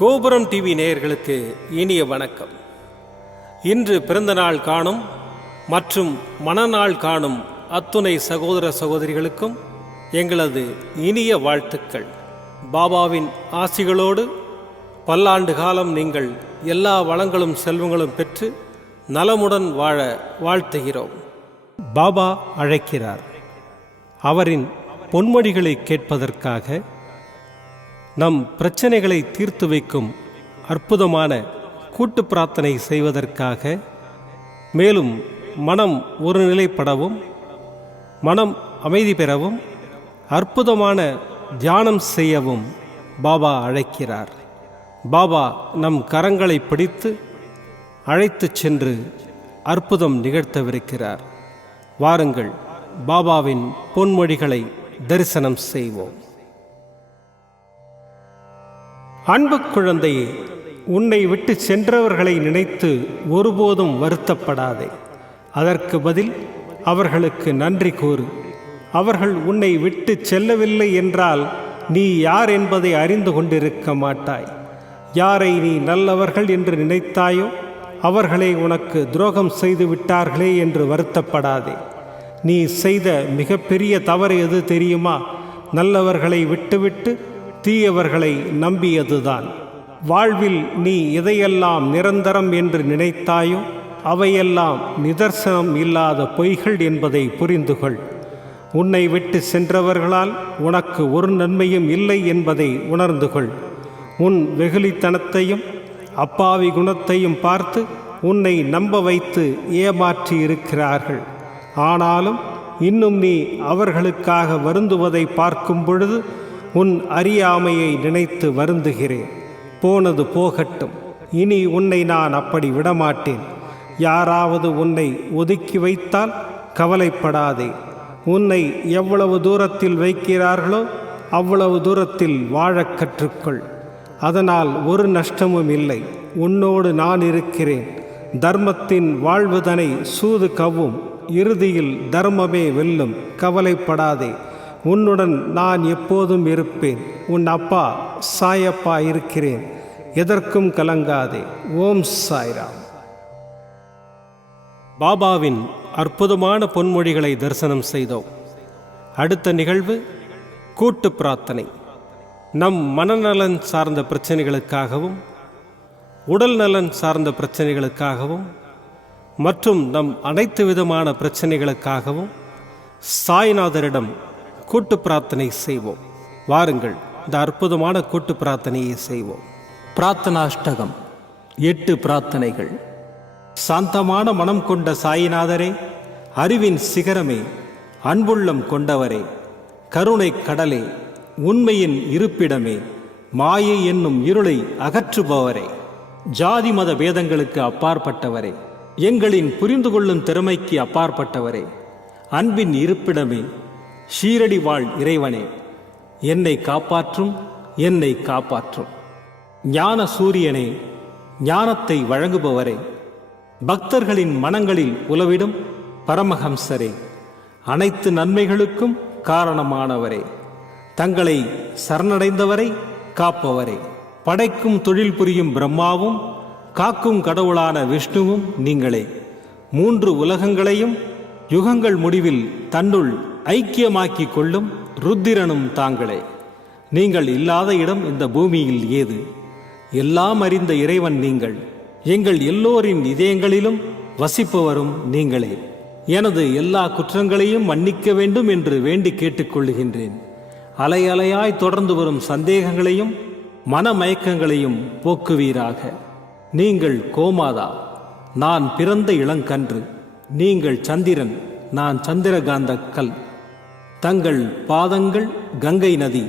கோபுரம் டிவி நேயர்களுக்கு இனிய வணக்கம். இன்று பிறந்தநாள் காணும் மற்றும் மணநாள் காணும் அத்துணை சகோதர சகோதரிகளுக்கும் எங்களது இனிய வாழ்த்துக்கள். பாபாவின் ஆசிகளோடு பல்லாண்டு காலம் நீங்கள் எல்லா வளங்களும் செல்வங்களும் பெற்று நலமுடன் வாழ வாழ்த்துகிறோம். பாபா அழைக்கிறார். அவரின் பொன்மொழிகளை கேட்பதற்காக, நம் பிரச்சனைகளை தீர்த்து வைக்கும் அற்புதமான கூட்டு பிரார்த்தனை செய்வதற்காக, மேலும் மனம் ஒருநிலைப்படவும் மனம் அமைதி பெறவும் அற்புதமான தியானம் செய்யவும் பாபா அழைக்கிறார். பாபா நம் கரங்களை பிடித்து அழைத்துச் சென்று அற்புதம் நிகழ்த்தவிருக்கிறார். வாருங்கள், பாபாவின் பொன்மொழிகளை தரிசனம் செய்வோம். அன்பு குழந்தையே, உன்னை விட்டு சென்றவர்களை நினைத்து ஒருபோதும் வருத்தப்படாதே. அதற்கு பதில் அவர்களுக்கு நன்றி கூறு. அவர்கள் உன்னை விட்டு செல்லவில்லை என்றால் நீ யார் என்பதை அறிந்து கொண்டிருக்க மாட்டாய். யாரை நீ நல்லவர்கள் என்று நினைத்தாயோ அவர்களை உனக்கு துரோகம் செய்து விட்டார்களே என்று வருத்தப்படாதே. நீ செய்த மிகப்பெரிய தவறு எது தெரியுமா? நல்லவர்களை விட்டுவிட்டு தீயவர்களை நம்பியதுதான். வாழ்வில் நீ எதையெல்லாம் நிரந்தரம் என்று நினைத்தாயோ அவையெல்லாம் நிதர்சனம் இல்லாத பொய்கள் என்பதை புரிந்து கொள். உன்னை விட்டு சென்றவர்களால் உனக்கு ஒரு நன்மையும் இல்லை என்பதை உணர்ந்து கொள். உன் வெகுளித்தனத்தையும் அப்பாவி குணத்தையும் பார்த்து உன்னை நம்ப வைத்து ஏமாற்றி இருக்கிறார்கள். ஆனாலும் இன்னும் நீ அவர்களுக்காக வருந்துவதை பார்க்கும் பொழுது உன் அறியாமையை நினைத்து வருந்துகிறேன். போனது போகட்டும். இனி உன்னை நான் அப்படி விடமாட்டேன். யாராவது உன்னை ஒதுக்கி வைத்தால் கவலைப்படாதே. உன்னை எவ்வளவு தூரத்தில் வைக்கிறார்களோ அவ்வளவு தூரத்தில் வாழக் கற்றுக்கொள். அதனால் ஒரு நஷ்டமும் இல்லை. உன்னோடு நான் இருக்கிறேன். தர்மத்தின் வாழ்வுதனை சூது கவ்வும். இறுதியில் தர்மமே வெல்லும். கவலைப்படாதே. உன்னுடன் நான் எப்போதும் இருப்பேன். உன் அப்பா சாயப்பா இருக்கிறேன். எதற்கும் கலங்காதே. ஓம் சாய்ராம். பாபாவின் அற்புதமான பொன்மொழிகளை தரிசனம் செய்தோம். அடுத்த நிகழ்வு கூட்டு பிரார்த்தனை. நம் மனநலன் சார்ந்த பிரச்சனைகளுக்காகவும் உடல் நலன் சார்ந்த பிரச்சனைகளுக்காகவும் மற்றும் நம் அனைத்து விதமான பிரச்சனைகளுக்காகவும் சாய்நாதரிடம் கூட்டு பிரார்த்தனை செய்வோம். வாருங்கள், இந்த அற்புதமான கூட்டு பிரார்த்தனையை செய்வோம். பிரார்த்தனாஷ்டகம். 8 பிரார்த்தனைகள். சாந்தமான மனம் கொண்ட சாயிநாதரே, அறிவின் சிகரமே, அன்புள்ளம் கொண்டவரே, கருணை கடலே, உண்மையின் இருப்பிடமே, மாயை என்னும் இருளை அகற்றுபவரே, ஜாதி மத பேதங்களுக்கு அப்பாற்பட்டவரே, எங்களின் புரிந்து கொள்ளும் திறமைக்கு அப்பாற்பட்டவரே, அன்பின் இருப்பிடமே, ஷீரடி வாழ் இறைவனே, என்னை காப்பாற்றும், என்னை காப்பாற்றும். ஞான சூரியனே, ஞானத்தை வழங்குபவரே, பக்தர்களின் மனங்களில் உலவிடும் பரமஹம்சரே, அனைத்து நன்மைகளுக்கும் காரணமானவரே, தங்களை சரணடைந்தவரை காப்பவரே, படைக்கும் தொழில் புரியும் பிரம்மாவும் காக்கும் கடவுளான விஷ்ணுவும் நீங்களே. 3 உலகங்களையும் யுகங்கள் முடிவில் தன்னுள் ஐக்கியமாக்கிக் கொள்ளும் ருத்திரனும் தாங்களே. நீங்கள் இல்லாத இடம் இந்த பூமியில் ஏது? எல்லாம் அறிந்த இறைவன் நீங்கள். எங்கள் எல்லோரின் இதயங்களிலும் வசிப்பவரும் நீங்களே. எனது எல்லா குற்றங்களையும் மன்னிக்க வேண்டும் என்று வேண்டி கேட்டுக்கொள்ளுகின்றேன். அலை அலையாய் தொடர்ந்து வரும் சந்தேகங்களையும் மனமயக்கங்களையும் போக்குவீராக. நீங்கள் கோமாதா, நான் பிறந்த இளங்கன்று. நீங்கள் சந்திரன், நான் சந்திரகாந்த கல். தங்கள் பாதங்கள் கங்கை நதி.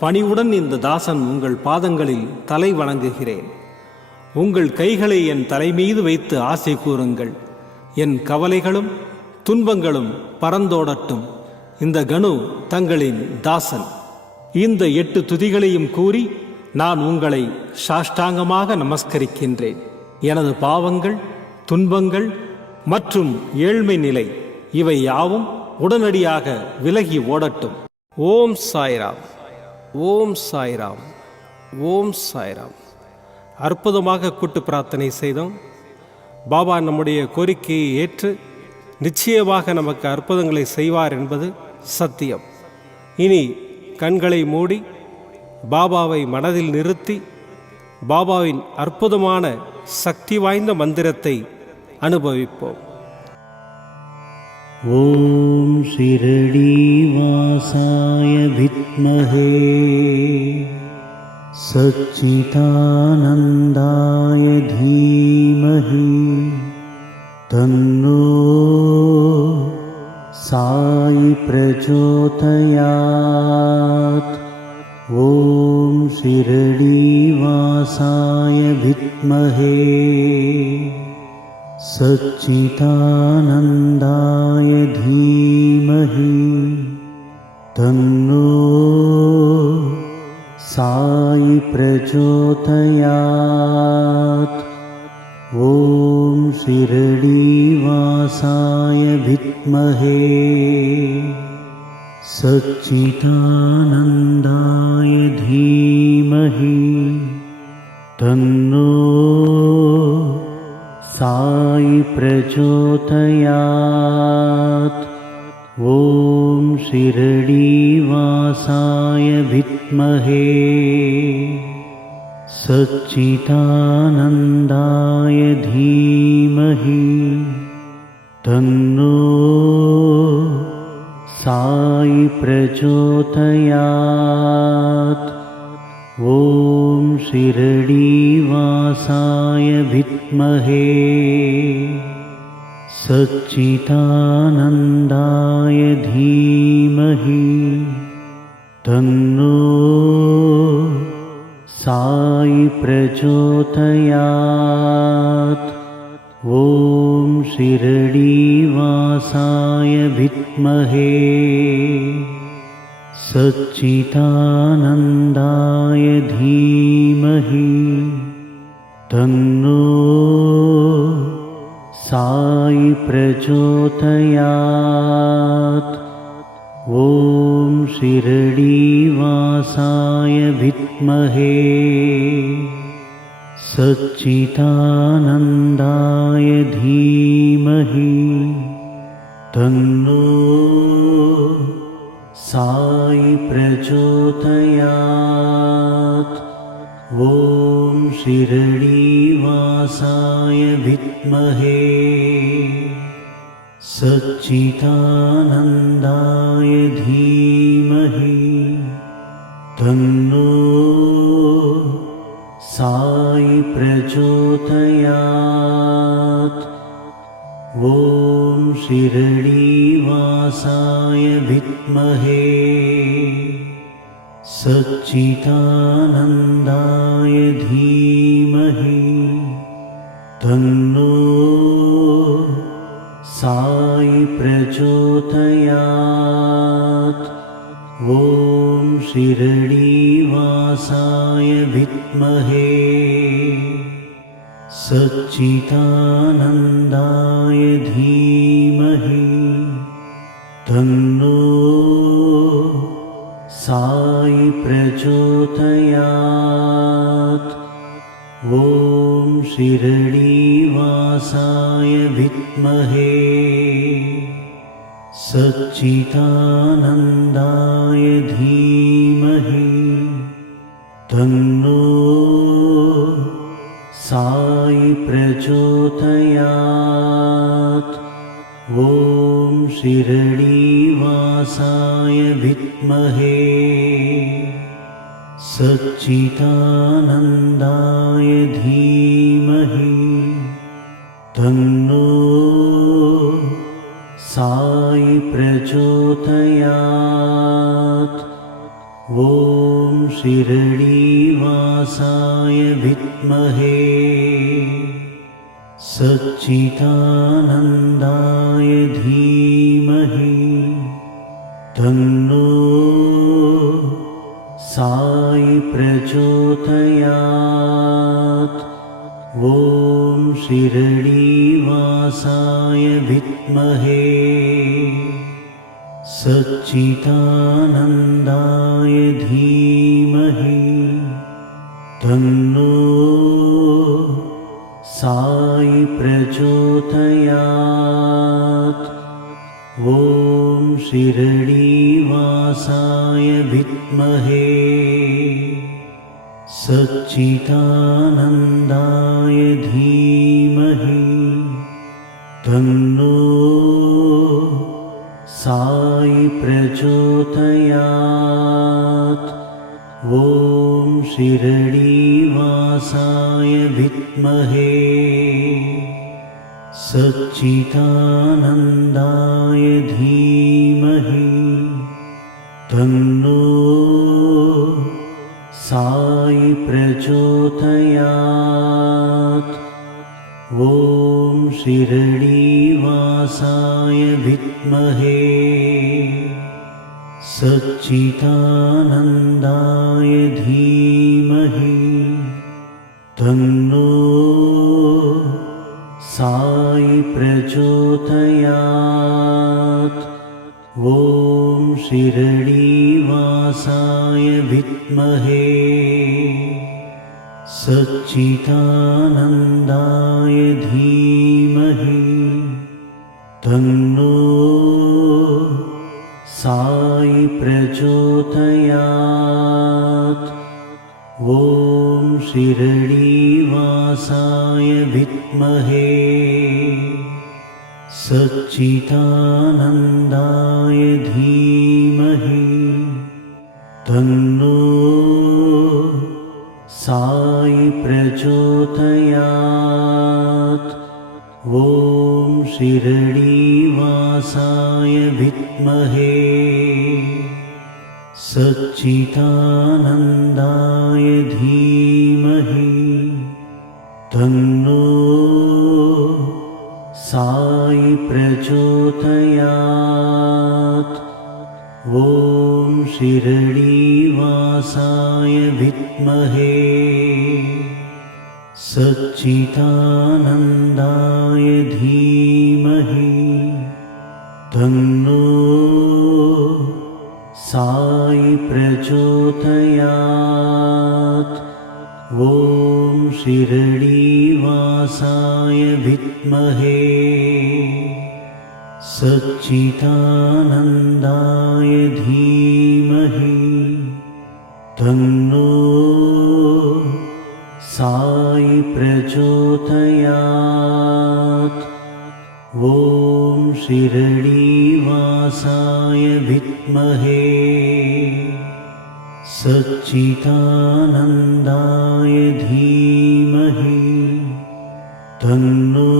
பணிவுடன் இந்த தாசன் உங்கள் பாதங்களில் தலை வணங்குகிறேன். உங்கள் கைகளை என் தலைமீது வைத்து ஆசை கூறுங்கள். என் கவலைகளும் துன்பங்களும் பறந்தோடட்டும். இந்த கணு தங்களின் தாசன். இந்த 8 துதிகளையும் கூறி நான் உங்களை சாஷ்டாங்கமாக நமஸ்கரிக்கின்றேன். எனது பாவங்கள், துன்பங்கள் மற்றும் ஏழ்மை நிலை இவை யாவும் உடனடியாக விலகி ஓடட்டும். ஓம் சாய்ராம். ஓம் சாய்ராம். ஓம் சாய்ராம். அற்புதமாக கூட்டு பிரார்த்தனை செய்தோம். பாபா நம்முடைய கோரிக்கையை ஏற்று நிச்சயமாக நமக்கு அற்புதங்களை செய்வார் என்பது சத்தியம். இனி கண்களை மூடி பாபாவை மனதில் நிறுத்தி பாபாவின் அற்புதமான சக்தி வாய்ந்த மந்திரத்தை அனுபவிப்போம். ஓம் ஷிரடி வாசாய வித்மஹே சச்சிதானந்தாய தீமஹி தன்னோ சாயி பிரச்சோதயாத். ஓம் ஷிரடி வாசாய வித்மஹே சச்சிதானந்தாய தீமஹி தன்னோ சாயி பிரச்சோதயாத். ஓம் ஷிரடி வாசாய வித்மஹே சச்சிதானந்தாய தீமஹி தன்னோ சாயி பிரச்சோதயாத். ஓம் ஷிரடி வாசாய வித்மஹே சச்சிதானந்தாய தீமஹி தன்னோ சாயி பிரச்சோதயாத். ஓம் ஷிரடி வாசாய வித்மஹே சச்சிதானந்தாய தீமஹி தன்னோ சாயி பிரச்சோதயாத். ஓம் ஷிரடி வாசாய வித்மஹே சச்சிதானந்தாய தீமஹி தன்னோ சாயி பிரச்சோதயாத். ஓம் ஷிரடி வாசாய வித்மஹே சச்சிதானந்தாய தீமஹி தன்னோ சாயி பிரச்சோதயாத். ஓம் ஷிரடி வாசாய வித்மஹே சச்சிதானந்தாய தீமஹி தன்னோ சாயி பிரச்சோதயாத். ஓம் ஷிரடி வாசாய வித்மஹே சச்சிதானந்தாய தீமஹி தன்னோ சாயி பிரச்சோதயாத். ஓம் ஷிரடி வாசாய வித்மஹே சச்சிதானந்தாய தீமஹி தன்னோ சாயி பிரச்சோதயாத். ஓம் ஷிரடி வாசாய வித்மஹே சச்சிதானந்தாய தீமஹி தன்னோ சாயி பிரச்சோதயாத். ஓம் ஷிரடி வாசாய வித்மஹே சச்சிதானந்தாய தீமஹி தன்னோ சாயி பிரச்சோதயாத். ஓம் ஷிரடி வாசாய வித்மஹே சச்சிதானந்தாய தீமஹி தன்னோ சாயி பிரச்சோதயாத். ஓம் ஷிரடி வாசாய வித்மஹே சச்சிதானந்தாய தீமஹி தன்னோ साई प्रचोदयात्। ॐ शिरडीवासाय विद्महे सच्चिदानन्दाय धीमहि तन्नो साई प्रचोदयात्। ॐ शिरडीवासाय विद्महे सच्चिदानन्दाय धीमहि तन्नो साई प्रचोदयात्। ॐ शिरडीवासाय विद्महे सच्चिदानन्दाय धीमहि तन्नो साई प्रचोदयात्। ॐ शिरडीवासाय विद्महे सच्चिदानन्दाय धीमहि तन्नो साई प्रचोदयात्। ॐ शिरडीवासाय विद्महे सच्चिदानन्दाय धीमहि तन्नो साई प्रचोदयात्। ॐ शिरडीवासाय विद्महे सच्चिदानन्दाय धीमहि तन्नो साई प्रचोदयात्। ॐ शिरडीवासाय विद्महे सच्चिदानन्दाय धीमहि तन्नो साई प्रचोदयात्। ॐ शिरडीवासाय विद्महे सच्चिदानन्दाय धीमहि तन्नो साई प्रचोदयात्। ॐ शिरडीवासाय विद्महे सच्चिदानन्दाय धीमहि तन्नो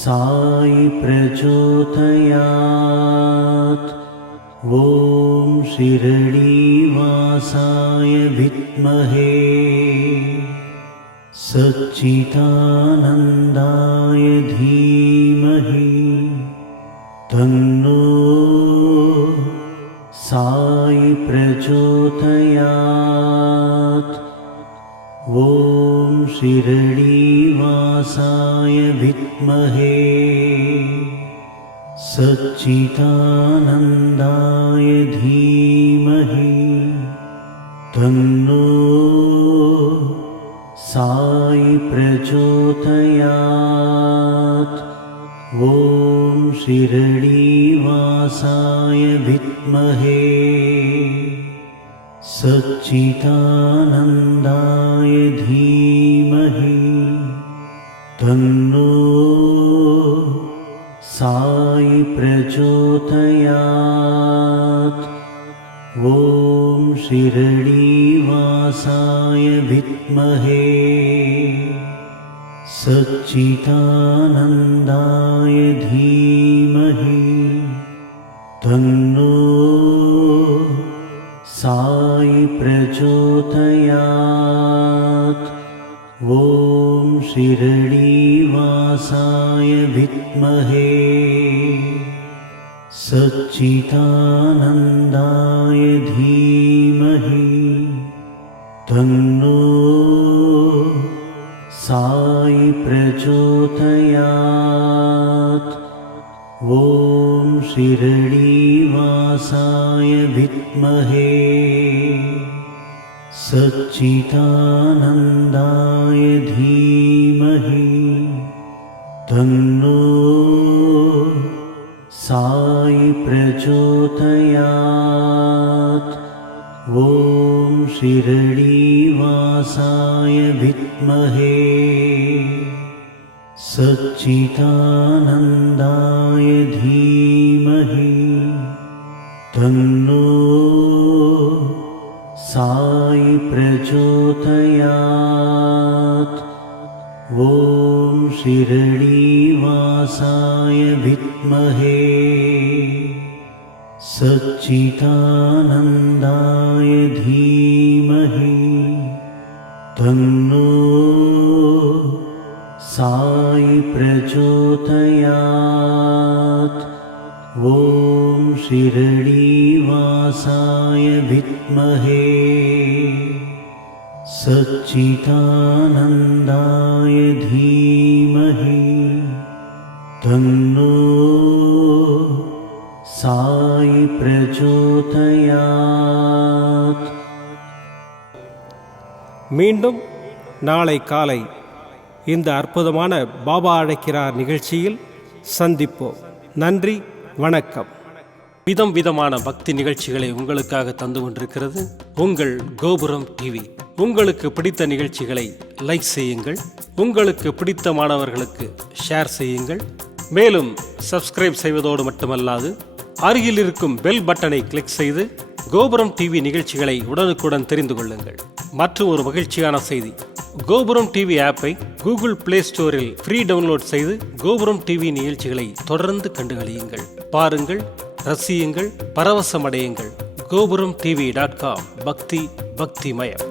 साई प्रचोदयात्। ॐ शिरडीवासाय विद्महे सच्चिदानन्दाय धीमहि तन्नो साई प्रचोदयात्। ॐ शिरडीवासाय विद्महे सच्चिदानन्दाय धीमहि तन्नो साई प्रचोदयात्। ॐ शिरडीवासाय विद्महे सच्चिदानन्दाय धीमहि तन्नो साई प्रचोदयात्। ॐ शिरडीवासाय विद्महे सच्चिदानन्दाय धीमहि तन्नो साई प्रचोदयात्। ॐ शिरडीवासाय विद्महे सच्चिदानन्दाय धीमहि तन्नो साई प्रचोदयात्। ॐ शिरडीवासाय विद्महे सच्चिदानन्दाय धीमहि तन्नो साई प्रचोदयात्। ॐ शिरडीवासाय विद्महे सच्चिदानन्दाय धीमहि तन्नो साई प्रचोदयात्। ॐ शिरडीवासाय विद्महे सच्चिदानन्दाय धीमहि तन्नो साई प्रचोदयात्। ॐ शिरडीवासाय विद्महे सच्चिदानन्दाय धीमहि तन्नो साई प्रचोदयात्। மீண்டும் நாளை காலை இந்த அற்புதமான பாபா அழைக்கிறார் நிகழ்ச்சியில் சந்திப்போம். நன்றி, வணக்கம். விதம் விதமான பக்தி நிகழ்ச்சிகளை உங்களுக்காக தந்து கொண்டிருக்கிறது உங்கள் கோபுரம் டிவி. உங்களுக்கு பிடித்த நிகழ்ச்சிகளை லைக் செய்யுங்கள், உங்களுக்கு பிடித்த மாணவர்களுக்கு ஷேர் செய்யுங்கள். மேலும் சப்ஸ்கிரைப் செய்வதோடு மட்டுமல்லாது அருகில் இருக்கும் பெல் பட்டனை கிளிக் செய்து கோபுரம் டிவி நிகழ்ச்சிகளை உடனுக்குடன் தெரிந்து கொள்ளுங்கள். மற்றும் ஒரு மகிழ்ச்சியான செய்தி, கோபுரம் டிவி ஆப்பை கூகுள் பிளே ஸ்டோரில் ஃப்ரீ டவுன்லோட் செய்து கோபுரம் டிவி நிகழ்ச்சிகளை தொடர்ந்து கண்டுகளியுங்கள், பாருங்கள், ரசியுங்கள், பரவசமடையுங்கள். gopuramtv.com பக்தி பக்திமயம்.